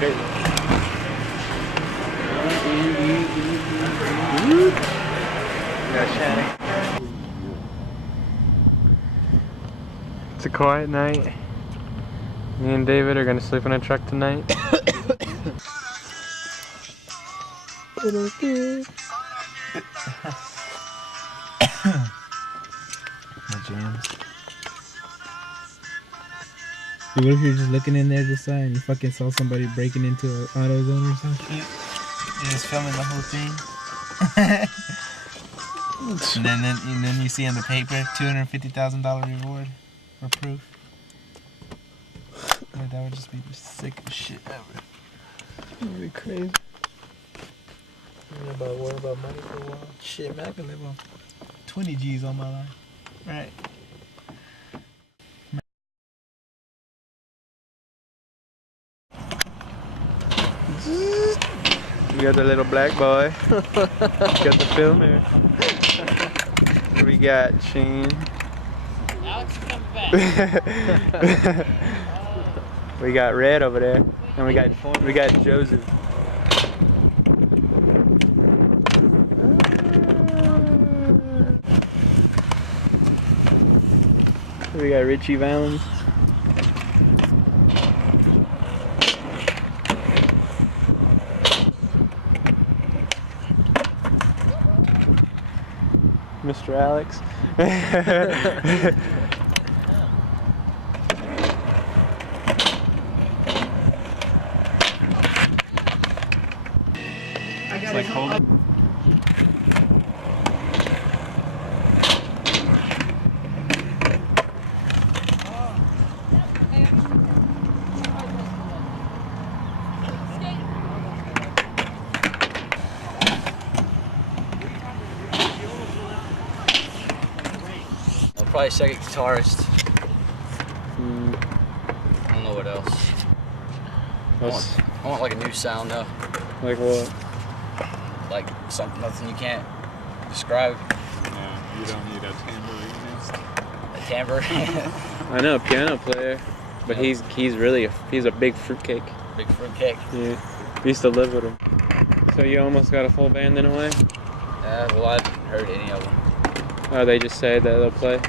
crazy. It's a quiet night. Me and David are gonna sleep in a truck tonight. Little kid. My jams. Dude, what if you're just looking in there just and you fucking saw somebody breaking into an AutoZone or some shit? You're just filming the whole thing. and then you see on the paper $250,000 reward for proof. Like, that would just be the sickest shit ever. That would be crazy. I'm not about to worry about money for a while. Shit, man, I can live on 20 G's on my life. Right. We got the little black boy. Got the film here. We got Sheen. Alex, come back. We got Red over there, and we got Joseph. We got Richie Valens. Mr. Alex. It's like holding. Probably second guitarist. I don't know what else. I want like a new sound though. Like what? Like nothing you can't describe. Yeah, you don't need a tambourine. A tambourine. I know, a piano player, but he's a big fruitcake. Big fruitcake. Yeah, we used to live with him. So you almost got a full band in a way? Well, I haven't heard any of them. Oh, they just say that they'll play?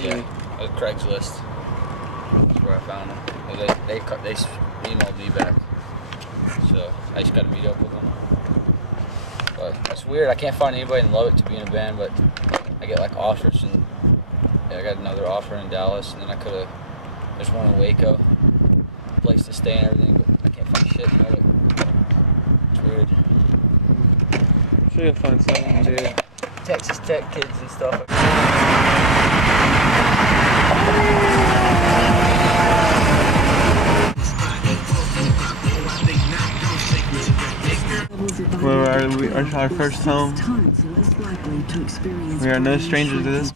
Yeah, it was Craigslist. That's where I found them. They emailed me back, so I just got to meet up with them. But that's weird. I can't find anybody in Lubbock to be in a band, but I get like offers, and I got another offer in Dallas, and then there's one in Waco, place to stay and everything, but I can't find shit in Lubbock. It's weird. Sure you'll find something to do. Texas Tech kids and stuff. Well, our first home. We are no strangers to this.